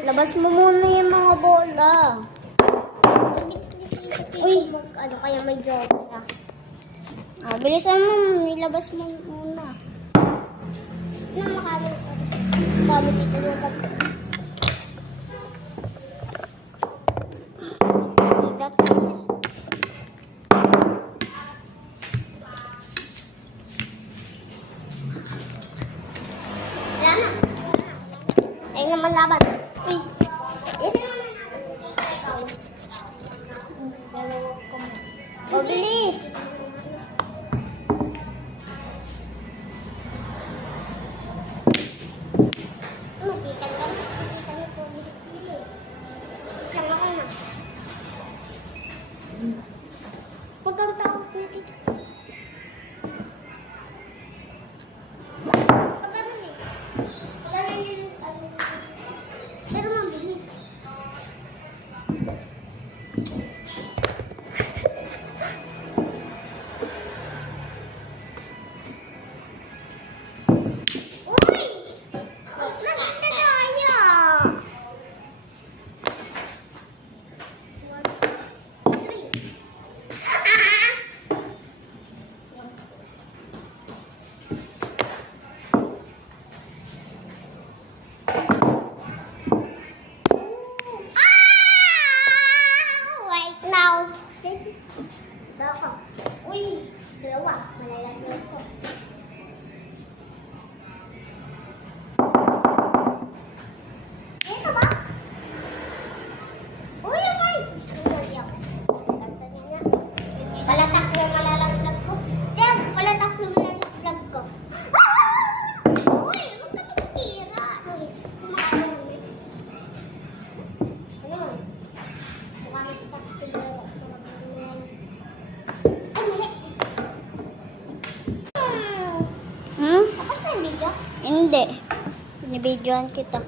Labas mo muna yung mga bola. Uy, Ano kaya may joke sa? bilisan mo. Ilabas mo muna. Ano makamit ko? Gamit ito yung See that, please. Yan na. Ay naman laban. Uy. Isa naman ako. Sige, ikaw. Dalawa ko. O, bilis. Matikan ka na. Sige, kami po. Sige. Sama ka na. Huwag kang tawag na dito. Pag ganun eh. Pag ganun yung ano. Pero mabilis. Uy! Nagpunta tayo! 1, 2, 3. Wait now. Dalawa. Uy, dalawa. Malalagyan ko. Ito ba? Uy, uy. Uy, ako. Tagtanin nga. Palatak na malalaglag ko. Damn, palatak na malalaglag ko. Uy, huwag ka tumira. Uy, kumakain naman. Ano? Kumakain ka siguro. Ay, mali. Tapos na yung video? Hindi. Binibidyoan kita.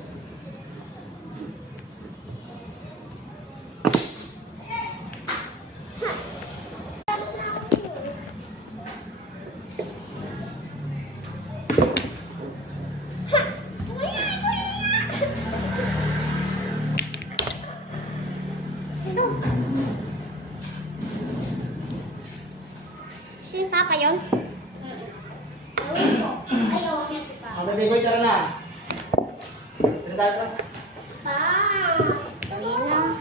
Ito. Si Papa yun? Ayaw niya si Papa. Ang baby boy, tara na. Tara tayo. Pa!